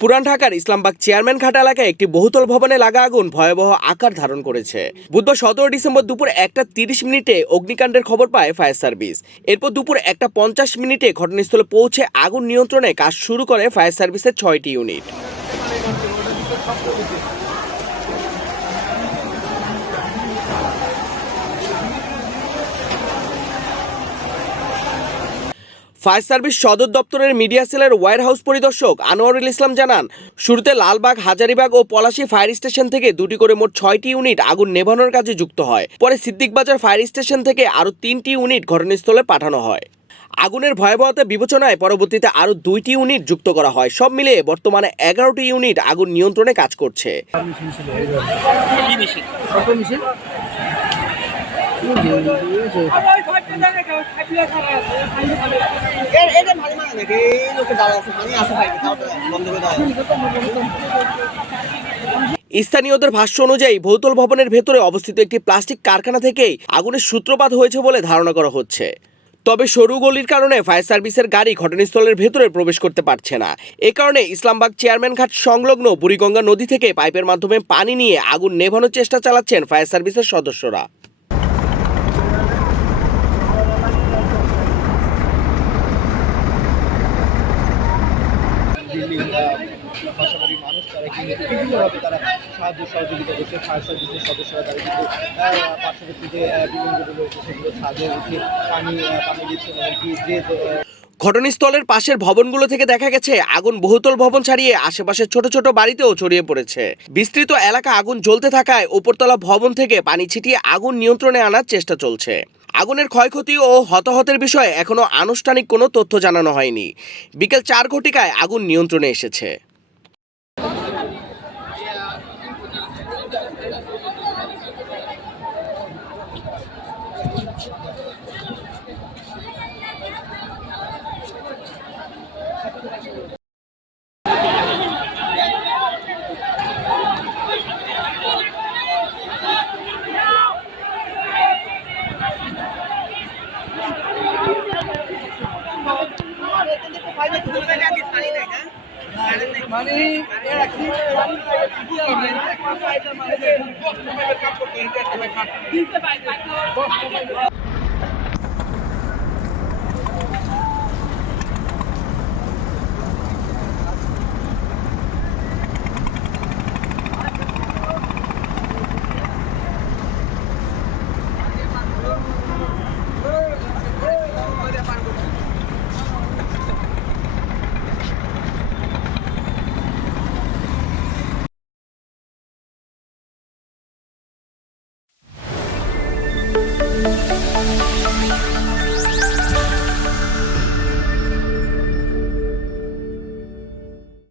পুরান ঢাকার ইসলামবাগ চেয়ারম্যান ঘাট এলাকায় একটি বহুতল ভবনে লাগা আগুন ভয়াবহ আকার ধারণ করেছে। বুধবার 17 ডিসেম্বর দুপুর 1:30 অগ্নিকাণ্ডের খবর পায় ফায়ার সার্ভিস। এরপর দুপুর 1:50 ঘটনাস্থলে পৌঁছে আগুন নিয়ন্ত্রণে কাজ শুরু করে ফায়ার সার্ভিসের 6টি ইউনিট। ফায়ার সার্ভিস সদর দপ্তরের মিডিয়া সেলের ওয়্যারহাউস পরিদর্শক আনোয়ারুল ইসলাম জানান, শুরুতে লালবাগ, হাজারীবাগ ও পলাশী ফায়ার স্টেশন থেকে দুটি করে মোট 6টি ইউনিট আগুন নেভানোর কাজে যুক্ত হয়। পরে সিদ্দিকবাজার ফায়ার স্টেশন থেকে আরও 3টি ইউনিট ঘটনাস্থলে পাঠানো হয়। আগুনের ভয়াবহতা বিবেচনায় পরবর্তীতে আরও 2টি ইউনিট যুক্ত করা হয়। সব মিলিয়ে বর্তমানে 11টি ইউনিট আগুন নিয়ন্ত্রণে কাজ করছে। স্থানীয়দের ভাষ্য অনুযায়ী বহুতল ভবনের ভেতরে অবস্থিত একটি প্লাস্টিক কারখানা থেকেই আগুনের সূত্রপাত হয়েছে বলে ধারণা করা হচ্ছে। তবে সরু গলির কারণে ফায়ার সার্ভিসের গাড়ি ঘটনাস্থলের ভেতরে প্রবেশ করতে পারছে না। এ কারণে ইসলামবাগ চেয়ারম্যান ঘাট সংলগ্ন বুড়িগঙ্গা নদী থেকে পাইপের মাধ্যমে পানি নিয়ে আগুন নেভানোর চেষ্টা চালাচ্ছেন ফায়ার সার্ভিসের সদস্যরা। পাশাপাশি মানুষ তারা কিন্তু বিভিন্নভাবে তারা সাহায্য সহযোগিতা করছে। ফায়ার সার্ভিসের সদস্যরা তারা কিন্তু পার্শ্ববর্তী যে বিল্ডিংগুলো রয়েছে সেগুলো ছাদে উঠে পানি দিচ্ছে। এমনকি যে ঘটনাস্থলের পাশের ভবনগুলো থেকে দেখা গেছে আগুন বহুতল ভবন ছাড়িয়ে আশেপাশের ছোট ছোট বাড়িতেও ছড়িয়ে পড়েছে। বিস্তৃত এলাকা আগুন জ্বলতে থাকায় উপরতলা ভবন থেকে পানি ছিটিয়ে আগুন নিয়ন্ত্রণে আনার চেষ্টা চলছে। আগুনের ক্ষয়ক্ষতি ও হতাহতের বিষয়ে এখনো আনুষ্ঠানিক কোনো তথ্য জানানো হয়নি। বিকেল 4 ঘটিকায় আগুন নিয়ন্ত্রণে এসেছে।